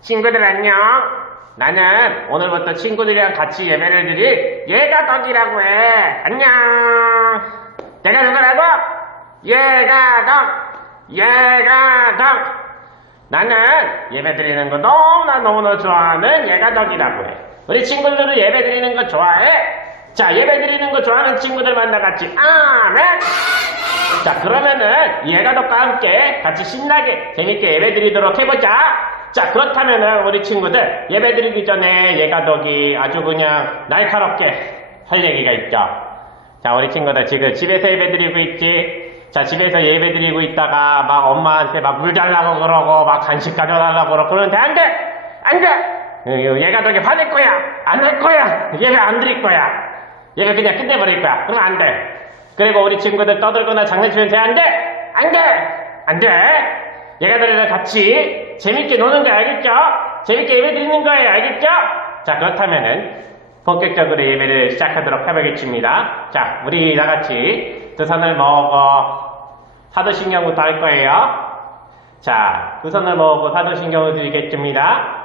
친구들 안녕. 나는 오늘부터 친구들이랑 같이 예배를 드릴 예가 덕이라고 해. 안녕. 내가 누구라고? 예가 덕 예가 덕 나는 예배 드리는 거 너무나 너무나 좋아하는 예가 덕이라고 해. 우리 친구들은 예배 드리는 거 좋아해? 자, 예배 드리는 거 좋아하는 친구들 만나 같이 아멘! 자, 그러면은 예가덕과 함께 같이 신나게 재밌게 예배 드리도록 해보자. 자, 그렇다면은 우리 친구들 예배 드리기 전에 예가덕이 아주 그냥 날카롭게 할 얘기가 있죠. 자, 우리 친구들 지금 집에서 예배 드리고 있지? 자, 집에서 예배 드리고 있다가 막 엄마한테 막 물 달라고 그러고 막 간식 가져달라고 그러고 그러는데 안 돼! 안 돼! 어, 얘가 너게 받을 거야! 안 할 거야! 예배 안 드릴 거야! 얘가 그냥 끝내버릴 거야! 그러면 안 돼! 그리고 우리 친구들 떠들거나 장난치면 돼? 안 돼! 안 돼! 안 돼! 얘가들이랑 같이 재밌게 노는 거 알겠죠? 재밌게 예배 드리는 거예요 알겠죠? 자 그렇다면은 본격적으로 예배를 시작하도록 해보겠습니다. 자, 우리 다 같이 두 손을 모으고 사도신경부터 할 거예요. 자, 두 손을 모으고 사도신경을 드리겠습니다.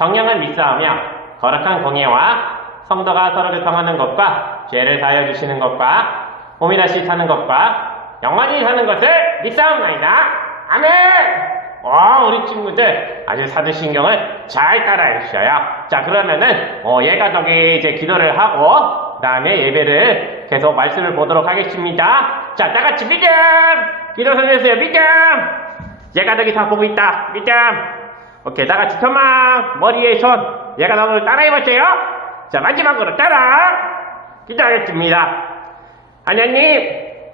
성령을 믿사하며 거룩한 공예와 성도가 서로 교통하는 것과 죄를 사하여 주시는 것과 몸이 다시 사는 것과 영원히 사는 것을 믿사옵나이다 아멘 와, 우리 친구들 아주 사도신경을 잘 따라해 주셔요. 자, 그러면은 어, 예가덕이 이제 기도를 하고 그 다음에 예배를 계속 말씀을 보도록 하겠습니다. 자, 다 같이 믿음 기도 선해주세요. 믿음 예가덕이 다 보고 있다. 믿음 오케이, 다 같이 토막 머리에 손 예가덕을 따라해보세요. 자, 마지막으로 따라 기도하겠습니다. 하나님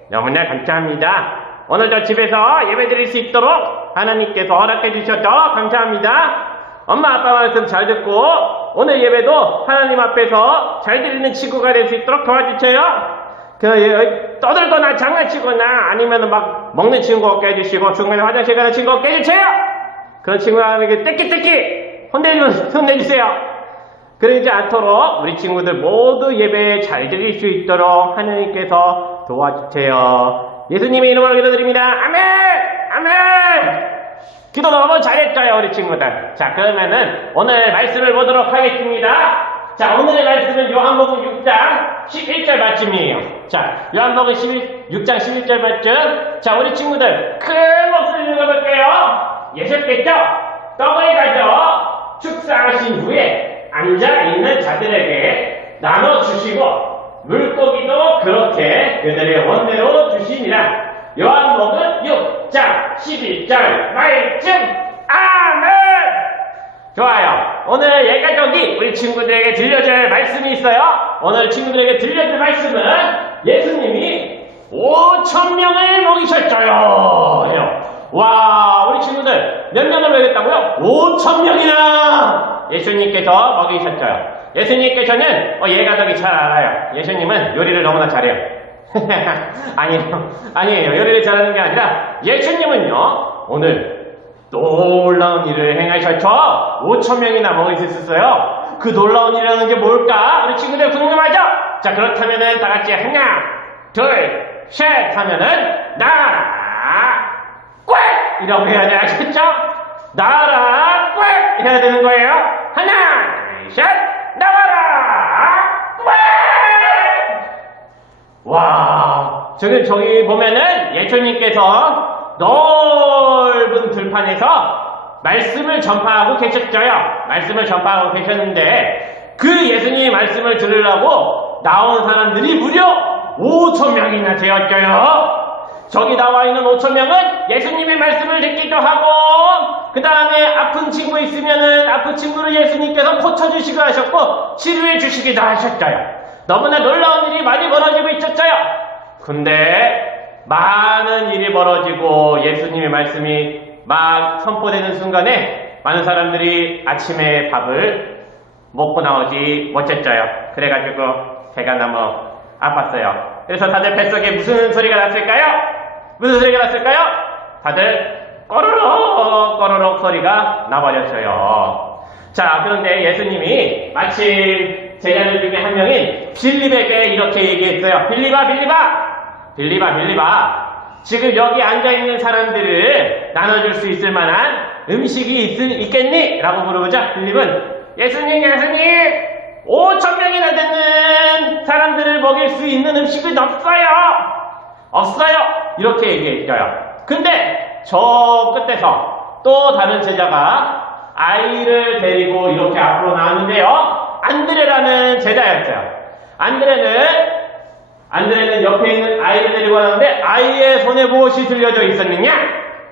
너무나 감사합니다. 오늘도 집에서 예배 드릴 수 있도록 하나님께서 허락해 주셔서 감사합니다. 엄마 아빠 말씀 잘 듣고 오늘 예배도 하나님 앞에서 잘 드리는 친구가 될 수 있도록 도와주세요. 그 예, 떠들거나 장난치거나 아니면 막 먹는 친구 없게 해주시고 중간에 화장실 가는 친구 없게 해주세요. 그런 친구들에게 떼끼떼끼 혼내주, 혼내주세요. 그러지 않도록 우리 친구들 모두 예배 잘 드릴 수 있도록 하나님께서 도와주세요. 예수님의 이름으로 기도드립니다. 아멘! 아멘! 기도 너무 잘했어요, 우리 친구들. 자, 그러면은 오늘 말씀을 보도록 하겠습니다. 자, 오늘의 말씀은 요한복음 6장 11절 말씀이에요. 자, 요한복음 11, 6장 11절 말씀. 자, 우리 친구들 큰 목소리로 읽어볼게요. 예수께서 떡을 가져 축사하신 후에 앉아있는 자들에게 나눠주시고 물고기도 그렇게 그들의 원대로 주시니라. 요한복음 6장 11절 말씀 아멘 좋아요. 오늘 예가족이 우리 친구들에게 들려줄 말씀이 있어요. 오늘 친구들에게 들려줄 말씀은 예수님이 5천명을 먹이셨어요. 해요. 와, 몇 명을 먹였다고요? 5천 명이나 예수님께서 먹이셨어요. 예수님께서는 어, 예가족이 잘 알아요. 예수님은 요리를 너무나 잘해요. 아니에요. 아니에요. 요리를 잘하는 게 아니라 예수님은요. 오늘 놀라운 일을 행하셨죠. 5천 명이나 있었어요. 그 놀라운 일이라는 게 뭘까? 우리 친구들 궁금하죠? 자 그렇다면은 다 같이 하나, 둘, 셋 하면은 꽥 이라고 해야 돼 아시겠죠? 나라 꽥 해야 되는 거예요. 하나, 둘, 셋 나와라 꽥 와, 저기, 저기 보면은 예수님께서 넓은 들판에서 말씀을 전파하고 계셨죠요. 말씀을 전파하고 계셨는데, 그 예수님의 말씀을 들으려고 나온 사람들이 무려 5천 명이나 되었죠요. 저기 나와 있는 5천 명은 예수님의 말씀을 듣기도 하고, 그 다음에 아픈 친구 있으면은 아픈 친구를 예수님께서 고쳐주시기도 하셨고, 치료해 주시기도 하셨어요. 너무나 놀라운 일이 많이 벌어지고 있었어요. 근데 많은 일이 벌어지고 예수님의 말씀이 막 선포되는 순간에 많은 사람들이 아침에 밥을 먹고 나오지 못했어요. 그래가지고 배가 너무 아팠어요. 그래서 다들 뱃속에 무슨 소리가 났을까요? 무슨 소리가 났을까요? 다들 꺼르륵 꺼르륵 소리가 나버렸어요. 자, 그런데 예수님이 마침 제자들 중에 한 명인 빌립에게 이렇게 얘기했어요. 빌립아, 빌립아! 빌립아, 빌립아! 지금 여기 앉아있는 사람들을 나눠줄 수 있을 만한 음식이 있, 겠니 라고 물어보자 빌립은 예수님, 예수님! 5천 명이나 되는 사람들을 먹일 수 있는 음식은 없어요! 없어요! 이렇게 얘기했어요. 근데 저 끝에서 또 다른 제자가 아이를 데리고 이렇게 앞으로 나왔는데요. 안드레라는 제자였어요. 안드레는 안드레는 옆에 있는 아이를 데리고 왔는데 아이의 손에 무엇이 들려져 있었느냐?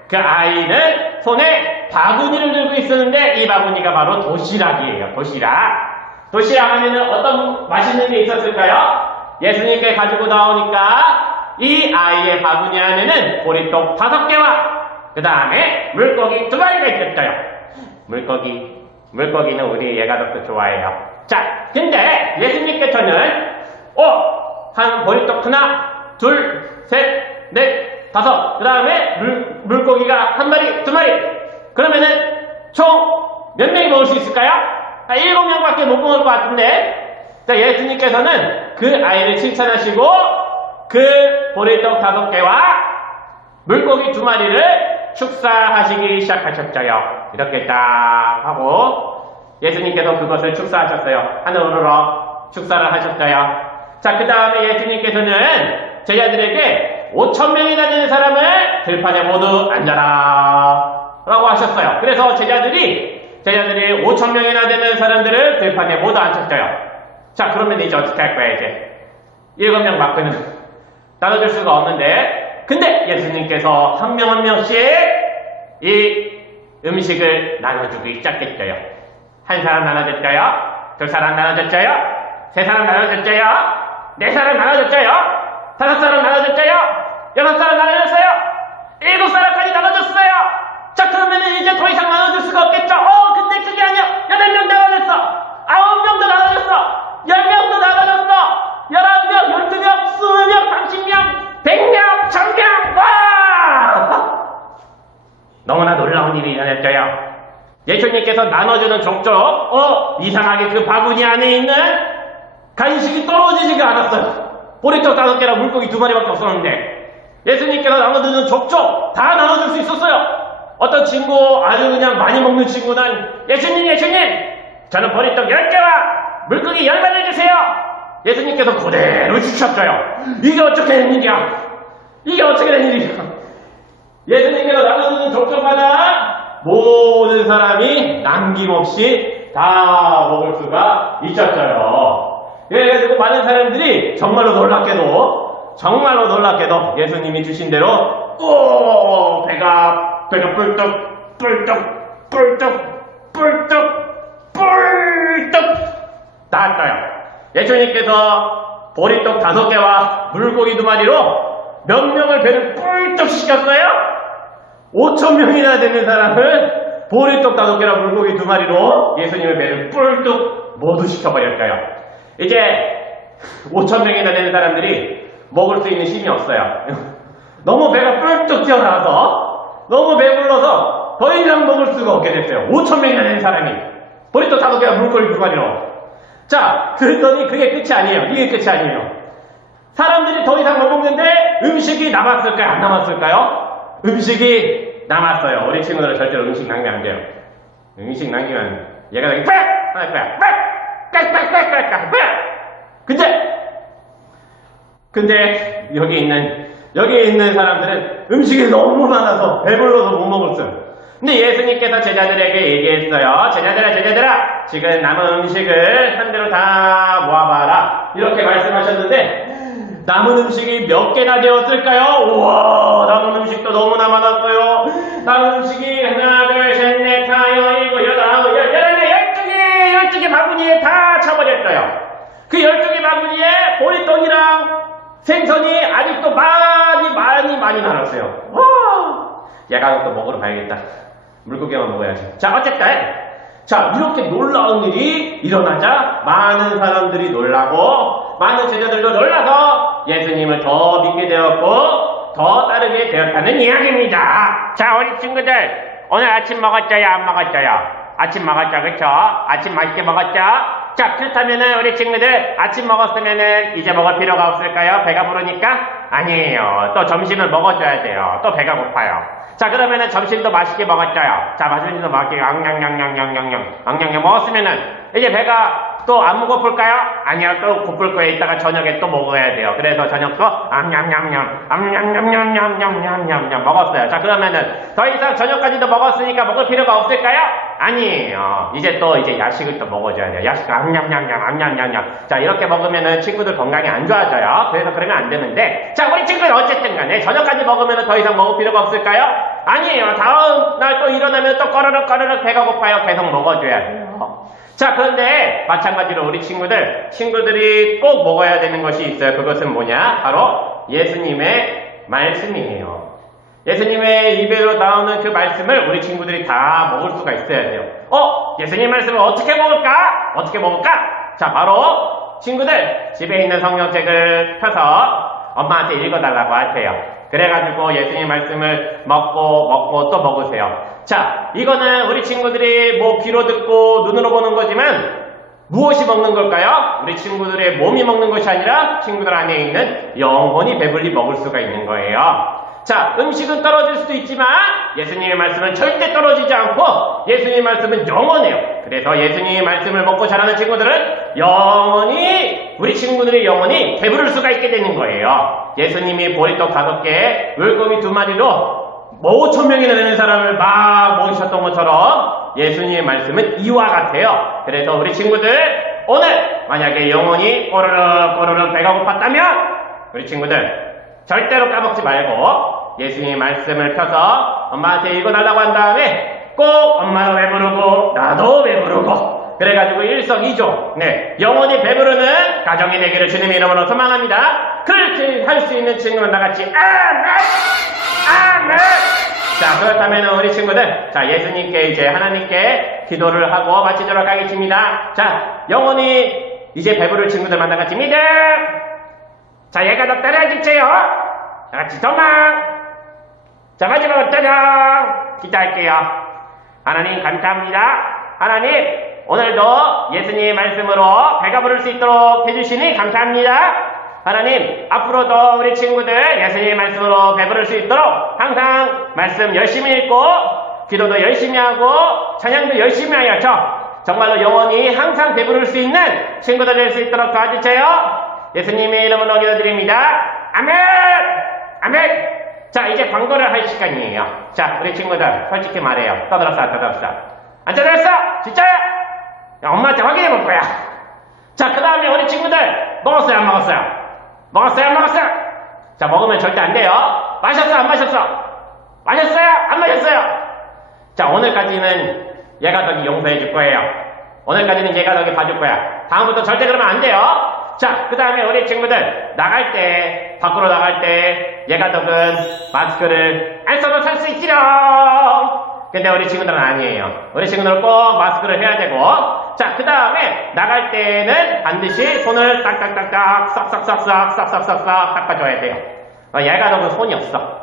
그 아이는 손에 바구니를 들고 있었는데 이 바구니가 바로 도시락이에요. 도시락. 도시락 하면은 어떤 맛있는 게 있었을까요? 예수님께 가지고 나오니까 이 아이의 바구니 안에는 보리떡 다섯 개와 그 다음에 물고기 두 마리가 있었어요. 물고기, 물고기는 우리 예가족도 좋아해요. 자, 근데 예수님께서는 어, 한 보리떡 하나, 둘, 셋, 넷, 다섯. 그 다음에 물, 물고기가 한 마리, 두 마리. 그러면은 총 몇 명이 먹을 수 있을까요? 한 일곱 명밖에 못 먹을 것 같은데. 자, 예수님께서는 그 아이를 칭찬하시고 그 보리떡 다섯 개와 물고기 두 마리를 축사하시기 시작하셨어요. 이렇게 딱 하고 예수님께서 그것을 축사하셨어요. 하늘으로 축사를 하셨어요. 자, 그 다음에 예수님께서는 제자들에게 5천 명이나 되는 사람을 들판에 모두 앉아라 라고 하셨어요. 그래서 제자들이 제자들이 5천 명이나 되는 사람들을 들판에 모두 앉혔어요. 자, 그러면 이제 어떻게 할 거야 이제? 일곱 명 밖에는 나눠줄 수가 없는데 근데 예수님께서 한 명 한 명씩 이 음식을 나눠주기 시작했어요. 한 사람 나눠줬어요? 두 사람 나눠줬어요? 세 사람 나눠줬어요? 네 사람 나눠줬어요? 다섯 사람 나눠줬어요? 여섯 사람 나눠줬어요? 일곱 사람까지 나눠줬어요! 자 그러면 은 이제 더 이상 나눠줄 수가 없겠죠? 어 근데 그게 아니야! 여덟 명 나눠줬어! 아홉 명도 나눠줬어! 열 명도 나눠줬어! 열한 명, 열두 명, 스무 명, 삼십 명, 명! 와! 너무나 놀라운 일이 일어났어요. 예수님께서 나눠주는 족족, 어, 이상하게 그 바구니 안에 있는 간식이 떨어지지가 않았어요. 보리떡 다섯 개랑 물고기 두 마리밖에 없었는데, 예수님께서 나눠주는 족족 다 나눠줄 수 있었어요. 어떤 친구, 아주 그냥 많이 먹는 친구는, 예수님, 예수님! 저는 보리떡 열 개와 물고기 열 마리 주세요! 예수님께서 그대로 주셨어요. 이게 어떻게 된 일이야? 이게 어떻게 된 일이야? 예수님께서 나눠주는 족족마다 모든 사람이 남김없이 다 먹을 수가 있었어요. 그래가지고 많은 사람들이 정말로 놀랍게도 정말로 놀랍게도 예수님이 주신 대로 오 배가 배가 뿔떡 뿔떡 뿔떡 뿔떡 뿔떡 나왔어요. 예수님께서 보리떡 다섯 개와 물고기 두 마리로 몇 명을 배를 뿔떡 시켰어요? 5천 명이나 되는 사람을 보리떡 다섯 개랑 물고기 두 마리로 예수님의 배를 뿔뚝 모두 시켜버렸어요. 이제 5천 명이나 되는 사람들이 먹을 수 있는 힘이 없어요. 너무 배가 뿔뚝 뛰어나서 너무 배불러서 더 이상 먹을 수가 없게 됐어요. 5천 명이나 되는 사람이 보리떡 다섯 개랑 물고기 두 마리로. 자, 그랬더니 그게 끝이 아니에요. 이게 끝이 아니에요. 사람들이 더 이상 못 먹는데 음식이 남았을까요? 안 남았을까요? 음식이 남았어요. 우리 친구들은 절대로 음식 낭비 안 돼요. 음식 남기면 얘가 되게 빽! 할 거야. 빽! 빽빽빽빽! 빽! 근데 근데 여기 있는 여기 있는 사람들은 음식이 너무 많아서 배불러서 못 먹었어요. 근데 예수님께서 제자들에게 얘기했어요. 제자들아, 제자들아, 지금 남은 음식을 한 대로 다 모아봐라. 이렇게 말씀하셨는데 남은 음식이 몇 개나 되었을까요? 우와, 남은 음식도 너무나 많았어요. 남은 음식이 하나, 둘, 셋, 넷, 다, 여, 여덟, 아홉, 열, 열하나, 열두 개, 열두 개 바구니에 다 차버렸어요. 그 열두 개 바구니에 생선이 아직도 많이 많이 많이 남았어요. 와! 얘가 또 먹으러 가야겠다. 물고기만 먹어야지. 자, 어쨌든 자 이렇게 놀라운 일이 일어나자 많은 사람들이 놀라고 많은 제자들도 놀라서 예수님을 더 믿게 되었고 더 따르게 되었다는 이야기입니다. 자, 우리 친구들 오늘 아침 먹었죠요? 안 먹었죠요? 아침 먹었죠, 그쵸? 아침 맛있게 먹었죠? 자, 그렇다면은 우리 친구들 아침 먹었으면은 이제 먹을 필요가 없을까요? 배가 부르니까? 아니에요. 또 점심을 먹어줘야 돼요. 또 배가 고파요. 자, 그러면은 점심도 맛있게 먹었죠요? 자, 맛있게 먹을게요. 앙냥냥냥냥냥냥. 앙냥냥 먹었으면은 이제 배가 또안 고플까요? 아니요, 또 고플 거예요. 이따가 저녁에 또 먹어야 돼요. 그래서 저녁도 암냠냠냠, 암냠냠냠냠냠냠냠 먹었어요. 자, 그러면은 더 이상 저녁까지도 먹었으니까 먹을 필요가 없을까요? 아니에요. 이제 또 이제 야식을 또 먹어줘야 돼요. 야식 암냠냠냠, 암냠냠냠. 자, 이렇게 먹으면은 친구들 건강이 안 좋아져요. 그래서 그러면 안 되는데, 자, 우리 친구들 어쨌든 간에 저녁까지 먹으면 더 이상 먹을 필요가 없을까요? 아니에요. 다음 날 또 일어나면 또 꺼르륵 꺼르륵 배가 고파요. 계속 먹어줘야 돼요. 자, 그런데 마찬가지로 우리 친구들, 친구들이 꼭 먹어야 되는 것이 있어요. 그것은 뭐냐? 바로 예수님의 말씀이에요. 예수님의 입에로 나오는 그 말씀을 우리 친구들이 다 먹을 수가 있어야 돼요. 어? 예수님 말씀을 어떻게 먹을까? 어떻게 먹을까? 자, 바로 친구들 집에 있는 성경책을 펴서 엄마한테 읽어달라고 하세요. 그래가지고 예수님 말씀을 먹고 먹고 또 먹으세요. 자, 이거는 우리 친구들이 뭐 귀로 듣고 눈으로 보는 거지만 무엇이 먹는 걸까요? 우리 친구들의 몸이 먹는 것이 아니라 친구들 안에 있는 영혼이 배불리 먹을 수가 있는 거예요. 자, 음식은 떨어질 수도 있지만 예수님의 말씀은 절대 떨어지지 않고 예수님의 말씀은 영원해요. 그래서 예수님의 말씀을 먹고 자라는 친구들은 영원히 우리 친구들의 영혼이 배부를 수가 있게 되는 거예요. 예수님이 보리떡 다섯 개, 물고기 두 마리로 뭐 5천 명이나 되는 사람을 막 모이셨던 것처럼 예수님의 말씀은 이와 같아요. 그래서 우리 친구들 오늘 만약에 영혼이 꼬르륵 꼬르륵 배가 고팠다면 우리 친구들 절대로 까먹지 말고 예수님의 말씀을 펴서 엄마한테 읽어달라고 한 다음에 꼭 엄마도 배부르고 나도 배부르고 그래가지고 일석이조 네 영혼이 배부르는 가정이 되기를 주님의 이름으로 소망합니다. 그렇게 할 수 있는 친구는 나같이 아멘 아멘 자 그렇다면 우리 친구들 자 예수님께 이제 하나님께 기도를 하고 마치도록 하겠습니다. 자 영혼이 이제 배부를 친구들만 나같이 믿음 자, 얘가 더 따라해주세요. 다 같이 도망. 자, 마지막으로 짜잔! 기도할게요. 하나님, 감사합니다. 하나님, 오늘도 예수님의 말씀으로 배가 부를 수 있도록 해주시니 감사합니다. 하나님, 앞으로도 우리 친구들 예수님의 말씀으로 배부를 수 있도록 항상 말씀 열심히 읽고, 기도도 열심히 하고, 찬양도 열심히 하여서 정말로 영원히 항상 배부를 수 있는 친구들 될 수 있도록 도와주세요. 예수님의 이름으로 기도드립니다. 아멘! 아멘! 자, 이제 광고를 할 시간이에요. 자, 우리 친구들, 솔직히 말해요. 떠들었어, 안 떠들었어? 안 떠들었어? 진짜야? 야, 엄마한테 확인해 볼 거야. 자, 그 다음에 우리 친구들, 먹었어요, 안 먹었어요? 먹었어요, 안 먹었어요? 자, 먹으면 절대 안 돼요. 마셨어, 안 마셨어? 마셨어요? 안 마셨어요? 자, 오늘까지는 얘가 덕이 용서해 줄 거예요. 오늘까지는 얘가 덕이 봐줄 거야. 다음부터 절대 그러면 안 돼요. 자, 그 다음에 우리 친구들, 나갈 때, 밖으로 나갈 때, 얘가 덕은 마스크를 안 써도 살 수 있지롱! 근데 우리 친구들은 아니에요. 우리 친구들은 꼭 마스크를 해야 되고, 자, 그 다음에 나갈 때는 반드시 손을 딱딱딱딱, 싹싹싹싹, 싹싹싹싹 닦아줘야 돼요. 어, 얘가 덕은 손이 없어.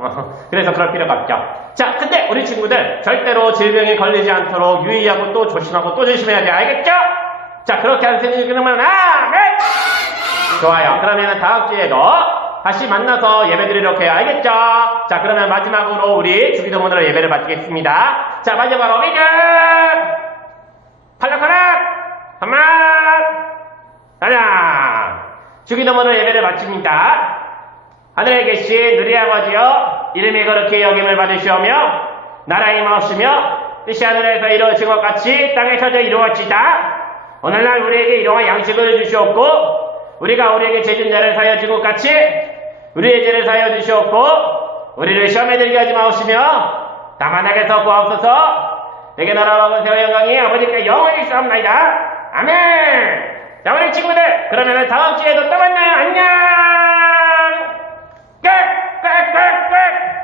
그래서 그럴 필요가 없죠. 자, 근데 우리 친구들, 절대로 질병에 걸리지 않도록 유의하고 또 조심하고 또 조심해야 돼. 알겠죠? 자, 그렇게 하세요. 그러면, 아멘! 좋아요. 그러면 다음 주에도 다시 만나서 예배 드리도록 해요. 알겠죠? 자, 그러면 마지막으로 우리 주기도문으로 예배를 마치겠습니다. 자, 마지막으로 믿음! 탈락하락! 한만! 사랑! 주기도문으로 예배를 마칩니다. 하늘에 계신 누리 아버지여, 이름이 거룩히 여김을 받으시오며, 나라의 마옵시며, 뜻이 하늘에서 이루어진 것 같이 땅에서도 이루어지다. 오늘날 우리에게 일용할 양식을 주시옵고, 우리가 우리에게 죄진 자를 사여 준것 같이 우리의 죄를 사여 주시옵고 우리를 시험에 들게 하지 마옵시며 다만 하게서 구하옵소서 내게 날아오는 세워 영광이 아버지께 영원히 있사옵나이다. 아멘! 자, 우리 친구들, 그러면 다음 주에도 또 만나요. 안녕! 끝! 끝! 끝! 끝!